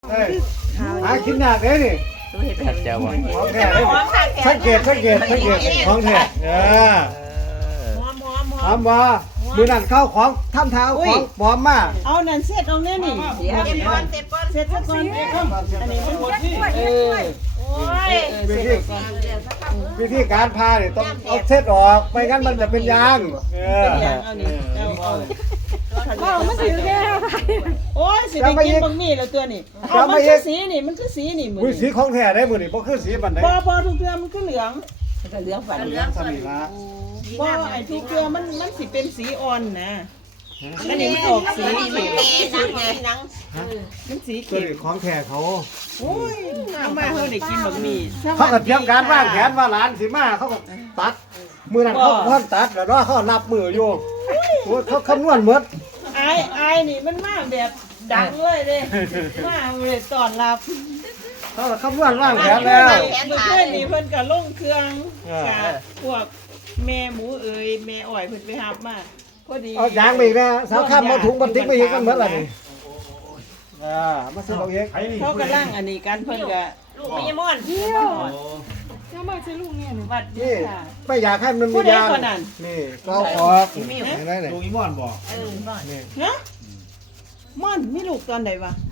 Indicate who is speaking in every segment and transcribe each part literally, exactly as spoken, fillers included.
Speaker 1: เอ้ยหากินยากเลยนี่
Speaker 2: ชัดเจ้าบ่
Speaker 1: ของแท้เลยสังเกตสังเกตสังเกตของแท้เออ
Speaker 3: หอมหอมห
Speaker 1: ห
Speaker 3: อ
Speaker 1: อ
Speaker 3: ม
Speaker 1: มบ่มือนั่นเข้าของทำเท้าของปลอมมา
Speaker 3: เอานั่นเสร็จเอาเนี่ยนี่เดี๋ยวเสร็จก่อนเสร็จก่อนเสร็จซะก่อนอันนี้มันหมดที่เออโอ้ย
Speaker 1: วิธีวิธีการพาเนี่ยต้องเอาเช็ดออกไม่งั้นมันจะเป็นยางเออ
Speaker 3: เอานี่เอาเอา
Speaker 4: ว่ามันถือแค่
Speaker 3: โอ้ยสิได้กินบะหมี่แล้วตัวนี่เอามันคือสีนี่มันคือสีนี่มือ
Speaker 1: มือสีของแท้ได้มือนี่บ่คือสีบันได
Speaker 3: บ่บ่ทุกเทื่อมันคือเหลืองเหลืองฝัน
Speaker 1: เหลืองสมีละ
Speaker 3: บ่ไอ้ทุกเทื่อมันมันสิเป็นสีอ่อนนะอันนี้มันออกสีเขียวมันสี
Speaker 1: ตัว
Speaker 3: เขียว
Speaker 1: นี้ของแท้เขา
Speaker 3: โอ้ยเอามาเฮาได้กินบะหมี่
Speaker 1: เขาก็เตรียมการวางแผนว่าหลานสิมาเขาก็ตัดมือนั้นเขาเพิ่นตัดแล้วเนาะเขานับมืออยู่โอ้เขาคำนวณหมด
Speaker 3: ไอ้ไอ้นี่มันมาแบบดังเลยเด้มาเลยตอนรับ
Speaker 1: เขาคำนวณวางแผนแล้ว
Speaker 3: เมื่อคืนนี่เพิ่นก็ลงเครื่อง
Speaker 1: อ่า
Speaker 3: กับพวกแม่หมูเอ๋ยแม่อ้อยเพิ่นไปหับมาพอดี
Speaker 1: เอายางไปอีกนะสาวข้ามมาถุงบันทึกไปอีกกันเหมือนอะไรนี่อ่ามาซื้อเอาเอง
Speaker 3: เขากำลังอันนี้กันเพิ่นก็ลูกมีมอน
Speaker 4: เจ้ามาซื้อลูกเนี่ยหนู
Speaker 3: วัดดี
Speaker 1: นี่
Speaker 3: ค่ะ
Speaker 1: ไม่อยากให้มันมี
Speaker 3: ผู้ใด
Speaker 1: ยาง
Speaker 3: คนนั้น
Speaker 1: นี่ก็เอาออกเห็นไหมเนี่ย
Speaker 5: ลุงอีมอนบอก
Speaker 1: นี่
Speaker 3: ฮะมอนมีลูกตอนใดวะ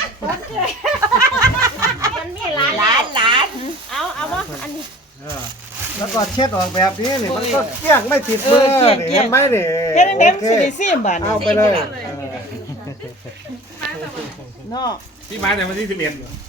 Speaker 4: มันมีหลานหลานหลาน
Speaker 3: เอาเอาวะอันนี้
Speaker 1: เออแล้วก็เช็ดออกแบบนี้นี่มันก็เกลี้ยงไม่ติดมือนี่เห็นไหมนี่
Speaker 3: เฮ็ดจังได๋มัน
Speaker 1: โอ
Speaker 3: สิ
Speaker 1: เค
Speaker 3: ได้ซิมบาดนี้
Speaker 1: เอาไปเลย
Speaker 3: เนาะ
Speaker 5: ที่มาแต่วันที่สิบเอ็ด